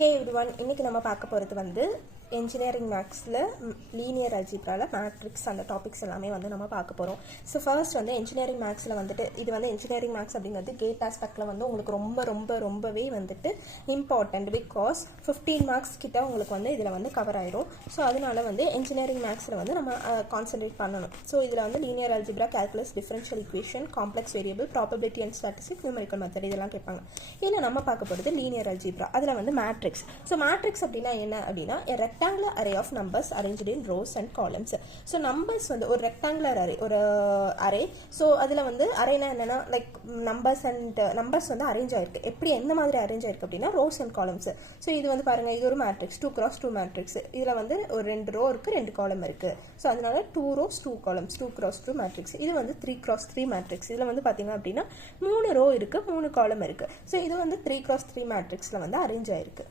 Hey everyone, இன்னைக்கு நம்ம பார்க்க போறது வந்து engineering mathsல linear algebraல matrix அந்த டாபிக்ஸ் எல்லாமே வந்து நம்ம பார்க்க போறோம். So first வந்து engineering mathsல வந்துட்டு இது வந்து engineering maths அப்படிங்கிறது gate aspectல வந்து உங்களுக்கு ரொம்பவே வந்துட்டு important because 15 marks கிட்ட உங்களுக்கு வந்து இதுல வந்து கவர் ஆயிடும். So அதனால வந்து engineering mathsல வந்து நம்ம கான்சென்ட்ரேட் பண்ணணும். So இதுல வந்து linear algebra, calculus, differential equation, complex variable, probability and statistics, numerical method இதெல்லாம் கேட்பாங்க. இதுல நம்ம பார்க்க போறது linear algebra. அதுல வந்து matrix. So matrix அப்படினா என்ன அப்படினா rectangular array of numbers arranged in rows and columns. So numbers வந்து ஒரு rectangular array ஒரு array. So அதுல வந்து arrayனா என்னன்னா like numbers வந்து arrange ஆயிருக்கு. எப்படி எந்த மாதிரி arrange ஆயிருக்கு அப்படினா rows and columns. So இது வந்து பாருங்க இது ஒரு matrix 2x2 matrix. இதுல வந்து ஒரு ரெண்டு row இருக்கு ரெண்டு column இருக்கு. So அதனால 2 rows 2 columns 2x2 matrix. இது வந்து 3x3 matrix. இதுல வந்து பாத்தீங்க அப்படினா 3 row இருக்கு 3 column இருக்கு. So இது வந்து 3x3 matrixல வந்து arrange ஆயிருக்கு.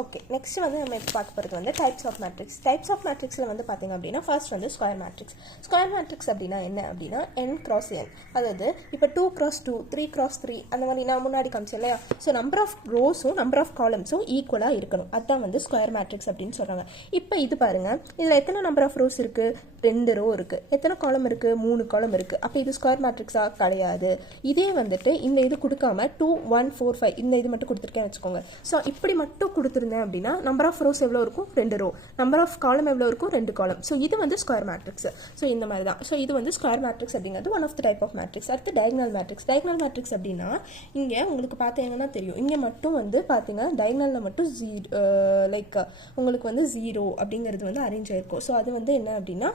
Okay, next வந்து நம்ம பார்க்க போறது வந்து types of matrix. Types of matrixல வந்து பாத்தீங்க அப்படினா first வந்து square matrix. Square matrix அப்படினா என்ன அப்படினா n cross n. அதாவது இப்போ 2x2, 3x3 அந்த மாதிரி நான் முன்னாடி காமிச்சேன் இல்லையா? So number of rows-உம் number of columns-உம் ஈக்குவலா இருக்கணும். அதான் வந்து square matrix அப்படினு சொல்றாங்க. இப்போ இது பாருங்க. இதுல எத்தனை number of rows இருக்கு? 2 row இருக்கு. எத்தனை column இருக்கு? 3 column இருக்கு. அப்ப இது square matrix-ஆ கிடையாது. இதே வந்துட்டு இந்த இது கொடுக்காம 2 1 4 5 இந்த இது மட்டும் கொடுத்திருக்கேன்னு வெச்சுக்கோங்க. So இப்படி மட்டும் கொடுத்திருந்தேன் அப்படினா number of rows எவ்வளவு இருக்கும்? 2 row. number of column எவ்வளவு இருக்கும்? 2 column. So இது வந்து square matrix. So இந்த மாதிரி தான். So இது வந்து square matrix அப்படிங்கிறது one of the type of matrix. அடுத்து diagonal matrix. Diagonal matrix அப்படினா இங்க உங்களுக்கு பாத்தீங்கன்னா தெரியும். இங்க மட்டும் வந்து பாத்தீங்க diagonalல மட்டும் like உங்களுக்கு வந்து 0 அப்படிங்கிறது வந்து அரேஞ்ச் ஆயிருக்கும். So அது வந்து என்ன அப்படினா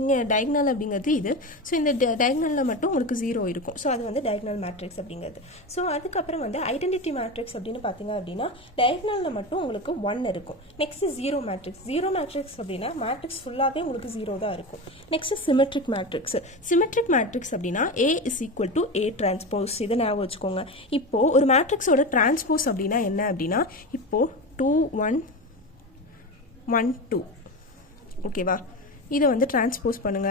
இங்க diagonal அப்படிங்கிறது இது. ஸோ இந்த diagonalல மட்டும் உங்களுக்கு 0 இருக்கும். ஸோ அது வந்து diagonal matrix அப்படிங்கிறது. ஸோ அதுக்கப்புறம் வந்து ஐடென்டிட்டி மேட்ரிக்ஸ் அப்படின்னு பார்த்தீங்க அப்படின்னா diagonalல மட்டும் உங்களுக்கு 1 இருக்கும். Next zero matrix. Zero matrix அப்படின்னா மேட்ரிக்ஸ் ஃபுல்லாகவே உங்களுக்கு 0 தான் இருக்கும். Next symmetric matrix. Symmetric matrix அப்படின்னா A is equal to A transpose. இதை ஞாபகம் வச்சுக்கோங்க. இப்போ ஒரு மேட்ரிக்ஸோட டிரான்ஸ்போஸ் அப்படின்னா என்ன அப்படின்னா இப்போ 2 1 1 2 ஓகேவா? இதை வந்து டிரான்ஸ்போஸ் பண்ணுங்க.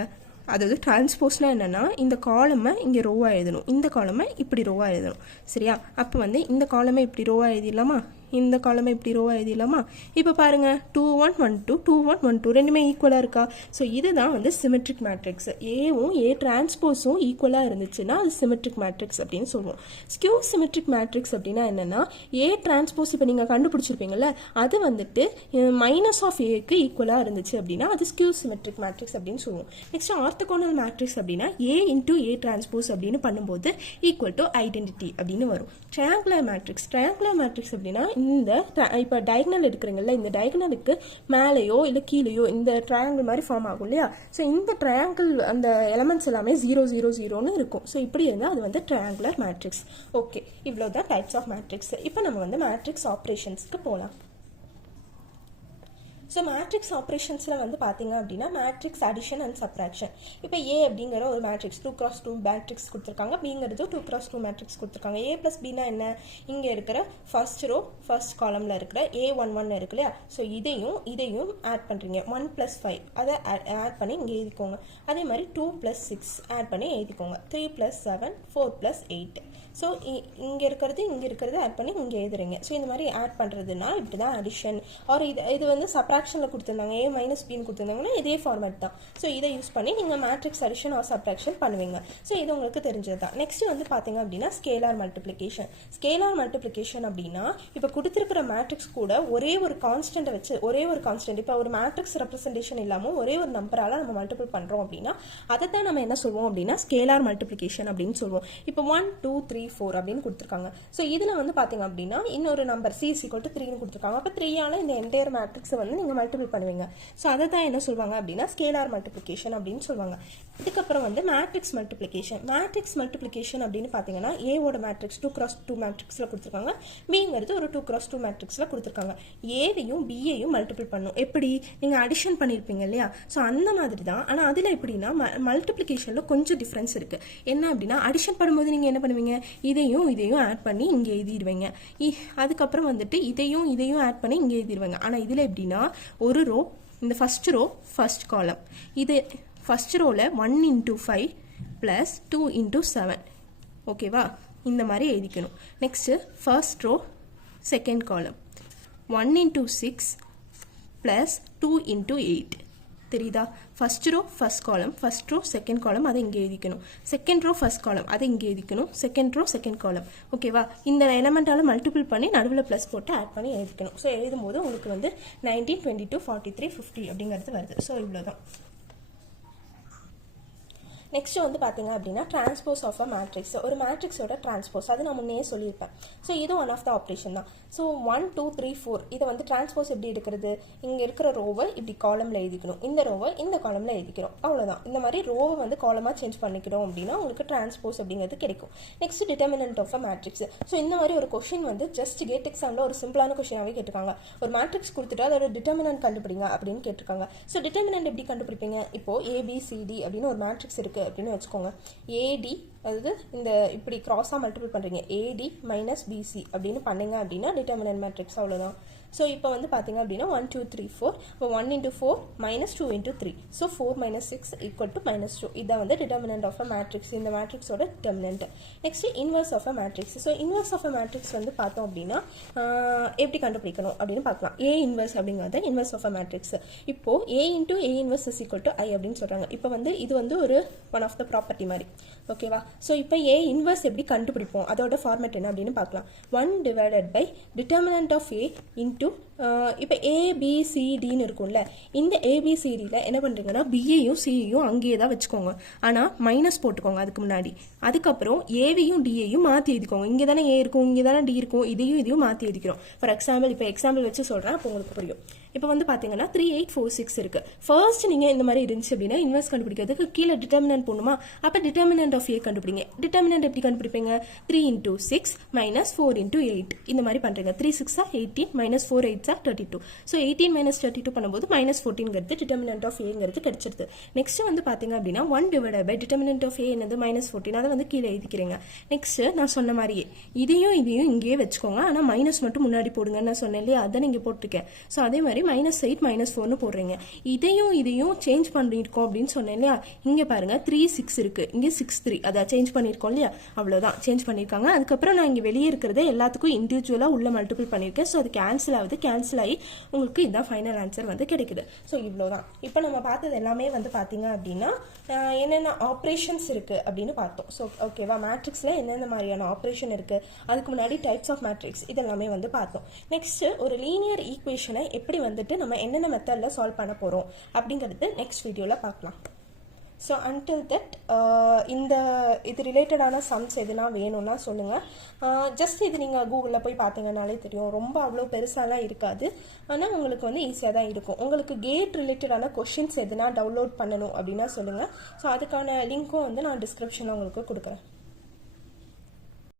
அதாவது டிரான்ஸ்போஸ்னா என்னன்னா இந்த காலமை இங்கே ரோவா எழுதணும், இந்த காலமை இப்படி ரோவா எழுதணும். சரியா? அப்போ வந்து இந்த காலமை இப்படி ரோவா எழுதிடலாமா, இந்த காலமை இப்படி ரோவா எழுதிடலாமா? இப்போ பாருங்க 2 1 1 2 2 1 1 2 ரெண்டுமே ஈக்குவலாக இருக்கா? ஸோ இதுதான் வந்து சிமெட்ரிக் மேட்ரிக்ஸ். ஏவும் ஏ டிரான்ஸ்போஸும் ஈக்குவலாக இருந்துச்சுன்னா அது சிமெட்ரிக் மேட்ரிக்ஸ் அப்படின்னு சொல்லுவோம். ஸ்கியூ சிமெட்ரிக் மேட்ரிக்ஸ் அப்படின்னா என்னன்னா ஏ டிரான்ஸ்போஸ் இப்போ நீங்கள் கண்டுபிடிச்சிருப்பீங்கல்ல அது வந்துட்டு மைனஸ் ஆஃப் ஏக்கு ஈக்குவலாக இருந்துச்சு அப்படின்னா அது ஸ்கியூ சிமெட்ரிக் மேட்ரிக்ஸ் அப்படின்னு சொல்லுவோம். நெக்ஸ்ட் ஆர்த்தோகோனல் மேட்ரிக்ஸ் அப்படின்னா ஏ இன்டூ ஏ டிரான்ஸ்போஸ் அப்படின்னு பண்ணும்போது ஈக்குவல் டு ஐடென்டிட்டி அப்படின்னு வரும். Triangular matrix. ட்ரையாங்குலர் மேட்ரிக்ஸ் அப்படின்னா இந்த இப்போ டயகனல் எடுக்கிறீங்கல்ல இந்த டயகனலுக்கு மேலேயோ இல்லை கீழேயோ இந்த ட்ரையாங்கிள் மாதிரி ஃபார்ம் ஆகும் இல்லையா? ஸோ இந்த ட்ரையாங்கிள் அந்த எலமெண்ட்ஸ் எல்லாமே 0 0 0ன்னு இருக்கும். ஸோ இப்படி இருந்தால் அது வந்து ட்ரையாங்குலர் மேட்ரிக்ஸ். ஓகே, இவ்வளோ தான் டைப்ஸ் ஆஃப் மேட்ரிக்ஸ். இப்போ நம்ம வந்து மேட்ரிக்ஸ் ஆப்ரேஷன்ஸ்க்கு போகலாம். ஸோ மேட்ரிக்ஸ் ஆப்ரேஷன்ஸில் வந்து பார்த்தீங்க அப்படின்னா மேட்ரிக்ஸ் அடிஷன் அண்ட் சப்ராக்ஷன். இப்போ ஏ அப்படிங்கிற ஒரு மேட்ரிக்ஸ் 2x2 மேட்ரிக்ஸ் கொடுத்துருக்காங்க, பிங்கிறது 2x2 மேட்ரிக்ஸ் கொடுத்துருக்காங்க. ஏ ப்ளஸ் பின்னா என்ன? இங்கே இருக்கிற ஃபர்ஸ்ட் ரோ ஃபர்ஸ்ட் காலமில் இருக்கிற A11 இருக்கு இல்லையா? ஸோ இதையும் ஆட் பண்ணுறீங்க. 1 + 5 அதை ஆட் பண்ணி இங்கே எழுதிக்கோங்க. அதே மாதிரி 2 + 6 ஆட் பண்ணி எழுதிக்கோங்க. 3 + 7 4 + 8. ஸோ இங்கே இருக்கிறது ஆட் பண்ணி இங்கே எழுதுறீங்க. ஸோ இந்த மாதிரி ஆட் பண்ணுறதுனா இப்படி தான் அடிஷன். ஆர் இது வந்து சப்ராக்ஷனில் கொடுத்துருந்தாங்க A - Bன்னு கொடுத்துருந்தாங்கன்னா இதே ஃபார்மேட் தான். ஸோ இதை யூஸ் பண்ணி நீங்கள் மேட்ரிக்ஸ் அடிஷன் ஆர் சப்ராக்ஷன் பண்ணுவீங்க. ஸோ இது உங்களுக்கு தெரிஞ்சது தான். நெக்ஸ்ட் வந்து பார்த்தீங்க அப்படின்னா ஸ்கேலார் மல்டிப்ளிகேஷன். ஸ்கேலார் மல்டிப்ளிகேஷன் அப்படின்னா இப்போ கொடுத்துருக்கிற மேட்ரிக்ஸ் கூட ஒரே ஒரு கான்ஸ்டன்ட்டை வச்சு இப்போ ஒரு மேட்ரிக்ஸ் ரெப்ரசன்டேஷன் இல்லாமல் ஒரே ஒரு நம்பரால் நம்ம மல்டிபிள் பண்ணுறோம் அப்படின்னா அதை தான் நம்ம என்ன சொல்லுவோம் அப்படின்னா ஸ்கேலார் மல்டிப்ளிகேஷன் அப்படின்னு சொல்லுவோம். இப்போ 1 2 3 4 அப்படின்னு கொடுத்துருக்காங்க. ஸோ இதில் வந்து பார்த்தீங்க அப்படின்னா இன்னொரு நம்பர் C = 3ன்னு கொடுத்துருக்காங்க. அப்போ 3ஆல இந்த என்டையர் மேட்ரிக்ஸை வந்து நீங்கள் மல்டிபிள் பண்ணுவீங்க. ஸோ அதை தான் என்ன சொல்லுவாங்க அப்படின்னா ஸ்கேலார் மல்டிப்ளிகேஷன் அப்படின்னு சொல்லுவாங்க. இதுக்கப்புறம் வந்து மேட்ரிக்ஸ் மல்டிப்ளிகேஷன். மேட்ரிக்ஸ் மல்டிப்ளிகேஷன் அப்படின்னு பார்த்தீங்கன்னா ஏவோட மேட்ரிக்ஸ் 2x2 மேட்ரிக்ஸில் கொடுத்துருக்காங்க, பிங்கிறது ஒரு 2x2 மேட்ரிக்ஸில் கொடுத்துருக்காங்க. ஏவையும் பியையும் மல்டிபிள் பண்ணும். எப்படி? நீங்கள் அடிஷன் பண்ணியிருப்பீங்க இல்லையா? ஸோ அந்த மாதிரி தான். ஆனால் அதில் எப்படின்னா மல்டிப்ளிகேஷனில் கொஞ்சம் டிஃப்ரென்ஸ் இருக்குது. என்ன அப்படின்னா அடிஷன் பண்ணும்போது நீங்கள் என்ன பண்ணுவீங்க? இதையும் ஆட் பண்ணி இங்கே எழுதிடுவீங்க. அதுக்கப்புறம் வந்துட்டு இதையும் ஆட் பண்ணி இங்கே எழுதிடுவாங்க. ஆனால் இதில் எப்படின்னா ஒரு ரோ இந்த ஃபர்ஸ்ட் ரோ ஃபர்ஸ்ட் காலம், இது ஃபர்ஸ்ட் ரோவில் 1 × 5 + 2 × 7 ஓகேவா? இந்த மாதிரி எழுதிக்கணும். நெக்ஸ்ட்டு ஃபர்ஸ்ட் ரோ செகண்ட் காலம் 1 into 6 plus 2 into 8 தெரியுதா? First row first column, first row second column, அதை இங்கே எழுதிக்கணும். செகண்ட் ரோ ஃபர்ஸ்ட் காலம், அதை இங்கே எழுதிக்கணும். செகண்ட் ரோ செகண்ட் காலம். ஓகேவா? இந்த எலமெண்ட்டால் மல்டிபிள் பண்ணி நடுவில் ப்ளஸ் போட்டு ஆட் பண்ணி எழுதிக்கணும். ஸோ எழுதும்போது உங்களுக்கு வந்து 19, 22, 43, 50 அப்படிங்கிறது வருது. ஸோ இவ்வளோதான். நெக்ஸ்ட் வந்து பார்த்தீங்க அப்படின்னா டிரான்ஸ்போஸ் ஆஃப் அ மேட்ரிக்ஸ். ஒரு மேட்ரிக்ஸோட டிரான்ஸ்போஸ் அது நான் முன்னே சொல்லியிருப்பேன். ஸோ இது ஒன் ஆஃப் த ஆப்ரேஷன் தான். ஸோ 1, 2, 3, 4 இதை வந்து டிரான்ஸ்போஸ் எப்படி எடுக்கிறது? இங்கே இருக்கிற ரோவை இப்படி காலமில் எழுதிக்கணும், இந்த ரோவை இந்த காலமில் எழுதிக்கிறோம், அவ்வளோதான். இந்த மாதிரி ரோவை வந்து காலமாக சேஞ்ச் பண்ணிக்கிறோம் அப்படின்னா உங்களுக்கு டிரான்ஸ்போஸ் அப்படிங்கிறது கிடைக்கும். Next determinant of a matrix. So இந்த மாதிரி ஒரு கொஷின் வந்து ஜஸ்ட் கேட் எக்ஸாமில் ஒரு சிம்பிளான கொஷினாகவே கேட்டிருக்காங்க. ஒரு மேட்ரிக்ஸ் கொடுத்துட்டு அதோட டிட்டர்மினன்ட் கண்டுபிடிங்க அப்படின்னு கேட்டிருக்காங்க. ஸோ டிட்டர்மினன்ட் எப்படி கண்டுபிடிப்பீங்க? இப்போ ABCD அப்படின்னு ஒரு மேட்ரிக்ஸ் இருக்குது அப்படின்னு வச்சுக்கோங்க. ஏடி அதாவது இந்த இப்படி கிராஸாக மல்டிபிள் பண்ணுறீங்க, AD - BC அப்படின்னு பண்ணீங்க அப்படின்னா டிட்டர்மினன்ட் மேட்ரிக்ஸ், அவ்வளோதான். ஸோ இப்போ வந்து பார்த்தீங்க அப்படின்னா 1, 2, 3, 4. இப்போ 1 into 4 - 2 into 3. ஸோ 4 - 6 = -2. இதான் வந்து டிட்டர்மினன்ட் ஆஃப் அ மேட்ரிக்ஸ், இந்த மேட்ரிக்ஸோட determinant. Next inverse of a matrix. So inverse of a matrix வந்து பார்த்தோம் அப்படின்னா எப்படி கண்டுபிடிக்கணும் அப்படின்னு பார்க்கலாம். A இன்வர்ஸ் அப்படிங்கிறது இன்வர்ஸ் ஆஃப் அ மேட்ரிக்ஸ். இப்போ A into A inverse is equal to I அப்படின்னு சொல்கிறாங்க. இப்போ வந்து இது வந்து ஒரு ஒன் ஆஃப் த ப்ராப்பர்ட்டி மாதிரி. ஓகேவா? ஸோ இப்போ A இன்வர்ஸ் எப்படி கண்டுபிடிப்போம், அதோட ஃபார்மேட் என்ன அப்படின்னு பார்க்கலாம். 1 divided by determinant of A into இப்போ ABCDன்னு இருக்கும்ல, இந்த ABCDயில் என்ன பண்ணுறீங்கன்னா பியையும் சியையும் அங்கேயே தான் வச்சுக்கோங்க. ஆனால் மைனஸ் போட்டுக்கோங்க அதுக்கு முன்னாடி. அதுக்கப்புறம் ஏவையும் டியையும் மாற்றி எழுதிக்கோங்க. இங்கே தானே ஏ இருக்கும், இங்கே தானே டி இருக்கும், இதையும் மாற்றி எழுதிக்கிறோம். ஃபார் எக்ஸாம்பிள் இப்போ எக்ஸாம்பிள் வச்சு சொல்கிறேன், அப்போ உங்களுக்கு புரியும். இப்போ வந்து பார்த்தீங்கன்னா 3, 8, 4, 6 இருக்குது. ஃபர்ஸ்ட் நீங்கள் இந்த மாதிரி இருந்துச்சு அப்படின்னா இன்வெர்ஸ் கண்டுபிடிக்கிறதுக்கு கீழே டிட்டர்மினன்ட் போடணுமா? அப்போ டிட்டர்மினன்ட் ஆஃப் ஏ கண்டுபிடிங்க. டிட்டர்மினன்ட் எப்படி கண்டுபிடிப்பீங்க? 3 into 6 - 4 into 8 இந்த மாதிரி பண்ணுறீங்க. 3 6 18 - 4 8 32. ஸோ 18 - 32 பண்ணும்போது -14ங்கிறது டிட்டர்மினன்ட் ஆஃப் ஏங்கிறது கிடைச்சிருது. நெக்ஸ்ட் வந்து பார்த்தீங்க அப்படின்னா 1 divided by டிட்டர்மினன்ட் ஆஃப் ஏ என்னது -14, அதை வந்து கீழே எழுதிக்கிறீங்க. நெக்ஸ்ட் நான் சொன்ன மாதிரியே இதையும் இங்கேயே வச்சுக்கோங்க. ஆனால் மைனஸ் மட்டும் முன்னாடி போடுங்கன்னு நான் சொன்னேன் இல்லையா, அதை நீங்கள் போட்டிருக்கேன். ஸோ அதே மாதிரி -8 - 4ன்னு போடுறீங்க. இதையும் சேஞ்ச் பண்ணியிருக்கோம் அப்படின்னு சொன்னேன் இல்லையா. இங்கே பாருங்க 3 6 இருக்கு, இங்கே 6 3, அதை சேஞ்ச் பண்ணியிருக்கோம் இல்லையா, அவ்வளோதான் சேஞ்ச் பண்ணியிருக்காங்க. அதுக்கப்புறம் நான் இங்கே வெளியே இருக்கிறத எல்லாத்துக்கும் இண்டிவிஜுவலாக உள்ள மல்டிபிள் பண்ணியிருக்கேன். ஸோ அது கேன்சல் ஆகி உங்களுக்கு இதுதான் ஃபைனல் ஆன்சர் வந்து கிடைக்குது. ஸோ இவ்வளோதான். இப்போ நம்ம பார்த்தது எல்லாமே வந்து பார்த்தீங்க அப்படின்னா என்னென்ன ஆப்ரேஷன்ஸ் இருக்குது அப்படின்னு பார்த்தோம். ஸோ ஓகேவா, மேட்ரிக்ஸில் என்னென்ன மாதிரியான ஆப்ரேஷன் இருக்குது, அதுக்கு முன்னாடி டைப்ஸ் ஆஃப் மேட்ரிக்ஸ் இதெல்லாமே வந்து பார்த்தோம். நெக்ஸ்ட் ஒரு லீனியர் ஈக்குவேஷனை எப்படி வந்துட்டு நம்ம என்னென்ன மெத்தடில் சால்வ் பண்ண போகிறோம் அப்படிங்கிறது நெக்ஸ்ட் வீடியோவில் பார்க்கலாம். ஸோ அன்டில் தட் இது ரிலேட்டடான சம்ஸ் எதுனா வேணும்னா சொல்லுங்கள். ஜஸ்ட் இது நீங்கள் கூகுளில் போய் பார்த்தீங்கன்னாலே தெரியும். ரொம்ப அவ்வளோ பெருசாலாம் இருக்காது, ஆனால் உங்களுக்கு வந்து ஈஸியாக தான் இருக்கும். உங்களுக்கு கேட் ரிலேட்டடான கொஷின்ஸ் எதுனா டவுன்லோட் பண்ணணும் அப்படின்னா சொல்லுங்கள். ஸோ அதுக்கான லிங்க்கும் வந்து நான் டிஸ்கிரிப்ஷனில் உங்களுக்கு கொடுக்குறேன்.